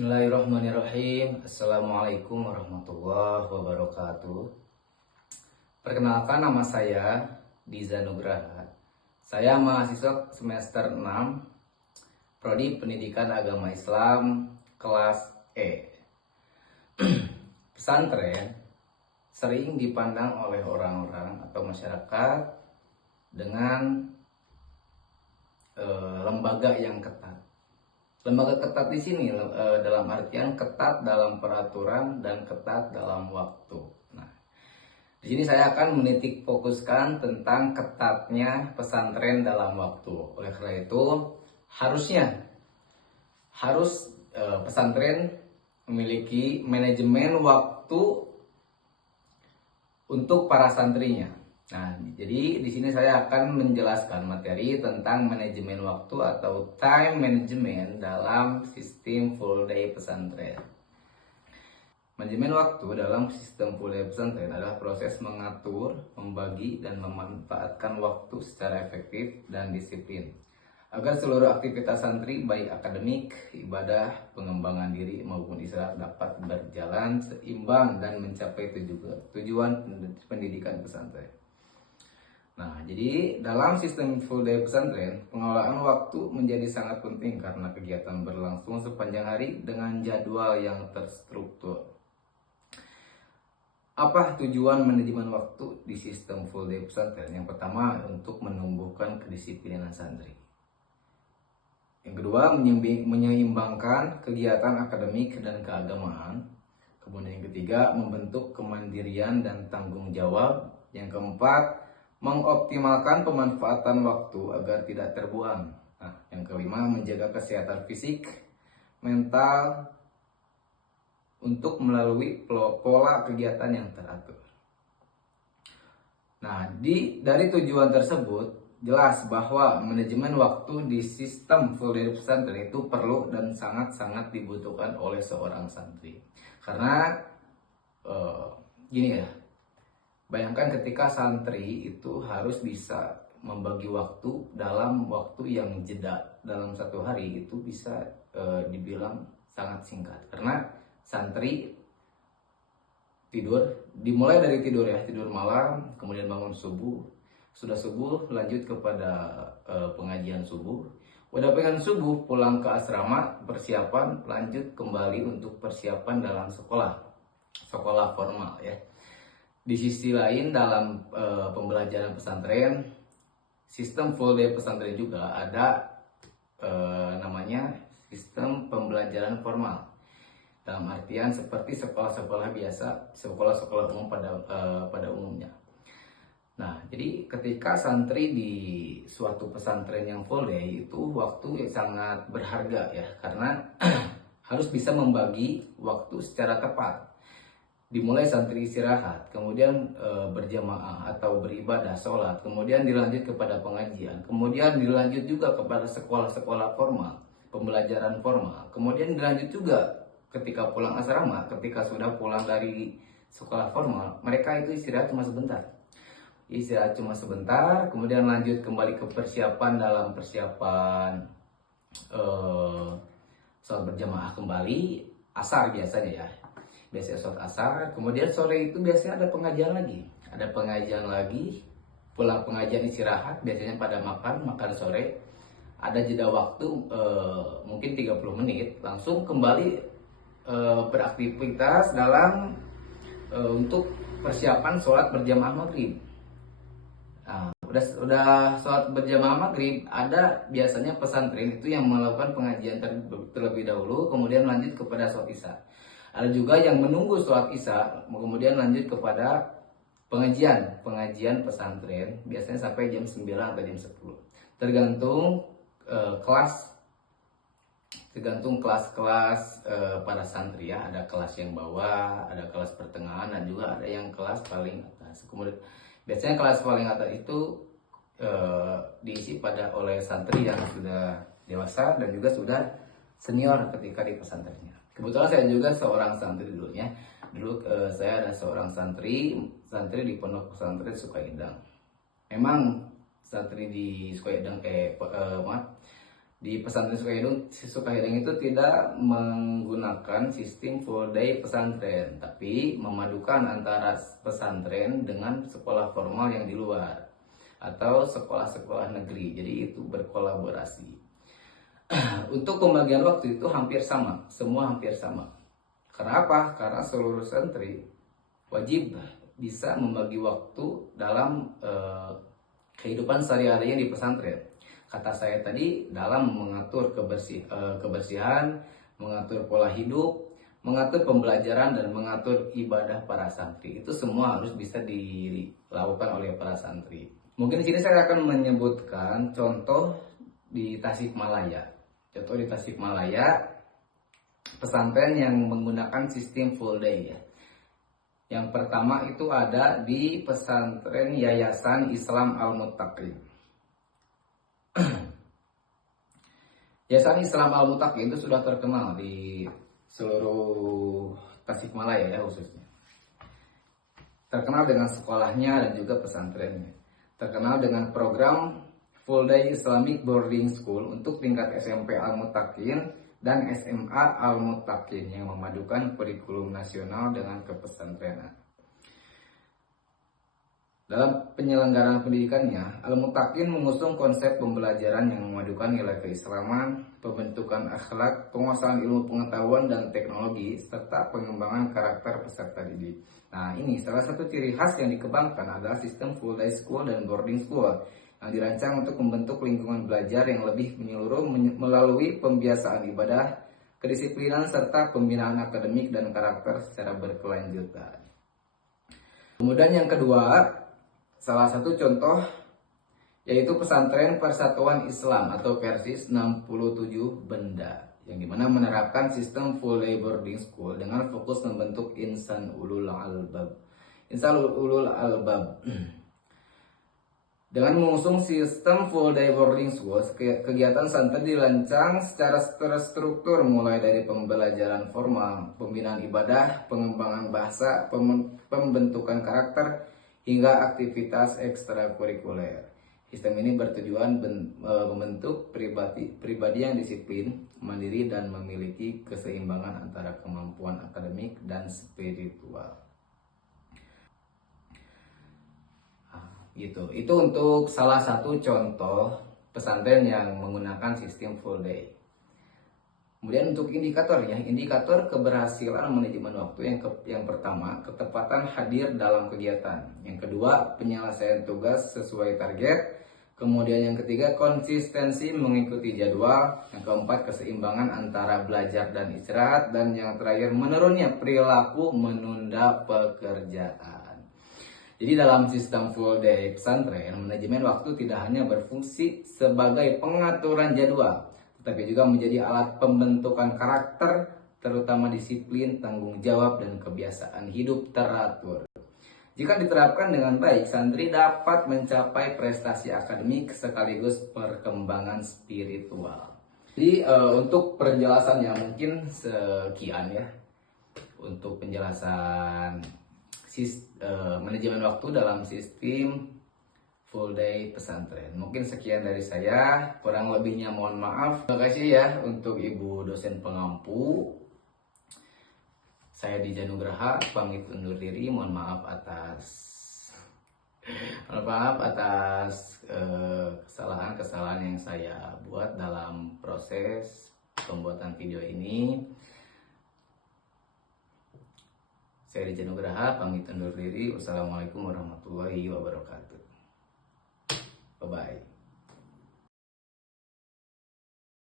Bismillahirrahmanirrahim. Assalamualaikum warahmatullahi wabarakatuh. Perkenalkan, nama saya Diza Nugraha. Saya mahasiswa semester 6 Prodi Pendidikan Agama Islam kelas E. Pesantren sering dipandang oleh orang-orang atau masyarakat dengan lembaga yang ketat. Lembaga ketat di sini dalam artian ketat dalam peraturan dan ketat dalam waktu. Nah, di sini saya akan menitik fokuskan tentang ketatnya pesantren dalam waktu. Oleh karena itu, harus pesantren memiliki manajemen waktu untuk para santrinya. Nah, jadi di sini saya akan menjelaskan materi tentang manajemen waktu atau time management dalam sistem full day pesantren. Manajemen waktu dalam sistem full day pesantren adalah proses mengatur, membagi, dan memanfaatkan waktu secara efektif dan disiplin agar seluruh aktivitas santri baik akademik, ibadah, pengembangan diri maupun istirahat dapat berjalan seimbang dan mencapai tujuan pendidikan pesantren. Nah, jadi dalam sistem full day pesantren, pengelolaan waktu menjadi sangat penting karena kegiatan berlangsung sepanjang hari dengan jadwal yang terstruktur. Apa tujuan manajemen waktu di sistem full day pesantren? Yang pertama, untuk menumbuhkan kedisiplinan santri. Yang kedua, menyeimbangkan kegiatan akademik dan keagamaan. Kemudian yang ketiga, membentuk kemandirian dan tanggung jawab. Yang keempat, mengoptimalkan pemanfaatan waktu agar tidak terbuang. Nah, yang kelima, menjaga kesehatan fisik, mental untuk melalui pola kegiatan yang teratur. Nah, dari tujuan tersebut jelas bahwa manajemen waktu di sistem full day pesantren itu perlu dan sangat-sangat dibutuhkan oleh seorang santri. Karena gini ya, bayangkan ketika santri itu harus bisa membagi waktu dalam waktu yang jeda dalam satu hari, itu bisa dibilang sangat singkat. Karena santri dimulai dari tidur malam, kemudian bangun subuh, sudah subuh lanjut kepada pengajian subuh, udah pengen subuh pulang ke asrama, persiapan lanjut kembali untuk persiapan dalam sekolah formal ya. Di sisi lain dalam pembelajaran pesantren, sistem full day pesantren juga ada namanya sistem pembelajaran formal. Dalam artian seperti sekolah-sekolah biasa, sekolah-sekolah umum pada umumnya. Nah, jadi ketika santri di suatu pesantren yang full day itu waktu yang sangat berharga ya, karena harus bisa membagi waktu secara tepat. Dimulai santri istirahat, kemudian berjamaah atau beribadah, sholat, kemudian dilanjut kepada pengajian, kemudian dilanjut juga kepada sekolah-sekolah formal, pembelajaran formal, kemudian dilanjut juga ketika pulang asrama, ketika sudah pulang dari sekolah formal, mereka itu istirahat cuma sebentar, kemudian lanjut kembali ke persiapan dalam persiapan sholat berjamaah kembali, asar biasanya ya. Biasanya sholat asar, kemudian sore itu biasanya ada pengajian lagi, pulang pengajian istirahat, biasanya pada makan sore, ada jeda waktu mungkin 30 menit, langsung kembali beraktivitas dalam untuk persiapan sholat berjamaah maghrib. Nah, udah sholat berjamaah maghrib, ada biasanya pesantren itu yang melakukan pengajian terlebih dahulu, kemudian lanjut kepada sholat isya. Ada juga yang menunggu sholat isya, kemudian lanjut kepada pengajian pesantren, biasanya sampai jam 9 atau jam 10. Tergantung kelas para santri ya. Ada kelas yang bawah, ada kelas pertengahan, dan juga ada yang kelas paling atas. Kemudian biasanya kelas paling atas itu diisi oleh santri yang sudah dewasa dan juga sudah senior ketika di pesantrennya. Kebetulan saya juga seorang santri dulunya. Saya ada seorang santri di Pondok Pesantren Sukaidang. Memang santri di Sukaidang Di pesantren Sukahideng itu tidak menggunakan sistem full day pesantren, tapi memadukan antara pesantren dengan sekolah formal yang di luar atau sekolah-sekolah negeri. Jadi itu berkolaborasi. Untuk pembagian waktu itu hampir sama, semua hampir sama. Karena apa? Karena seluruh santri wajib bisa membagi waktu dalam kehidupan sehari-harinya di pesantren. Kata saya tadi, dalam mengatur kebersihan, mengatur pola hidup, mengatur pembelajaran, dan mengatur ibadah para santri. Itu semua harus bisa dilakukan oleh para santri. Mungkin di sini saya akan menyebutkan contoh di Tasikmalaya. Contoh di Tasikmalaya, pesantren yang menggunakan sistem full day ya. Yang pertama itu ada di pesantren Yayasan Islam Al-Muttaqin. Yayasan Islam Al-Muttaqin itu sudah terkenal di seluruh Tasikmalaya ya khususnya. Terkenal dengan sekolahnya dan juga pesantrennya. Terkenal dengan program Full Day Islamic Boarding School untuk tingkat SMP Al-Muttaqin dan SMA Al-Muttaqin yang memadukan kurikulum nasional dengan kepesantrenan. Dalam penyelenggaraan pendidikannya, Al-Muttaqin mengusung konsep pembelajaran yang memadukan nilai keislaman, pembentukan akhlak, penguasaan ilmu pengetahuan dan teknologi, serta pengembangan karakter peserta didik. Nah, ini salah satu ciri khas yang dikembangkan adalah sistem full day school dan boarding school yang dirancang untuk membentuk lingkungan belajar yang lebih menyeluruh melalui pembiasaan ibadah, kedisiplinan, serta pembinaan akademik dan karakter secara berkelanjutan. Kemudian yang kedua, salah satu contoh yaitu pesantren Persatuan Islam atau Persis 67 Benda, yang dimana menerapkan sistem full day boarding school dengan fokus membentuk insan ulul albab. Dengan mengusung sistem full day boarding school, kegiatan santri dirancang secara terstruktur mulai dari pembelajaran formal, pembinaan ibadah, pengembangan bahasa, pembentukan karakter, hingga aktivitas ekstrakurikuler. Sistem ini bertujuan membentuk pribadi yang disiplin, mandiri, dan memiliki keseimbangan antara kemampuan akademik dan spiritual. Gitu. Itu untuk salah satu contoh pesantren yang menggunakan sistem full day. Kemudian untuk indikatornya, indikator keberhasilan manajemen waktu yang pertama, ketepatan hadir dalam kegiatan. Yang kedua, penyelesaian tugas sesuai target. Kemudian yang ketiga, konsistensi mengikuti jadwal. Yang keempat, keseimbangan antara belajar dan istirahat. Dan yang terakhir, menurunnya perilaku menunda pekerjaan. Jadi dalam sistem full day pesantren, manajemen waktu tidak hanya berfungsi sebagai pengaturan jadwal, tetapi juga menjadi alat pembentukan karakter, terutama disiplin, tanggung jawab, dan kebiasaan hidup teratur. Jika diterapkan dengan baik, santri dapat mencapai prestasi akademik sekaligus perkembangan spiritual. Jadi untuk penjelasannya mungkin sekian ya. Untuk penjelasan manajemen waktu dalam sistem full day pesantren. Mungkin sekian dari saya, kurang lebihnya mohon maaf. Terima kasih ya untuk Ibu dosen pengampu. Saya Dija Nugraha pamit undur diri. Mohon maaf atas kesalahan-kesalahan yang saya buat dalam proses pembuatan video ini. Saya Dija Nugraha pamit undur diri. Wassalamualaikum warahmatullahi wabarakatuh. Bye-bye.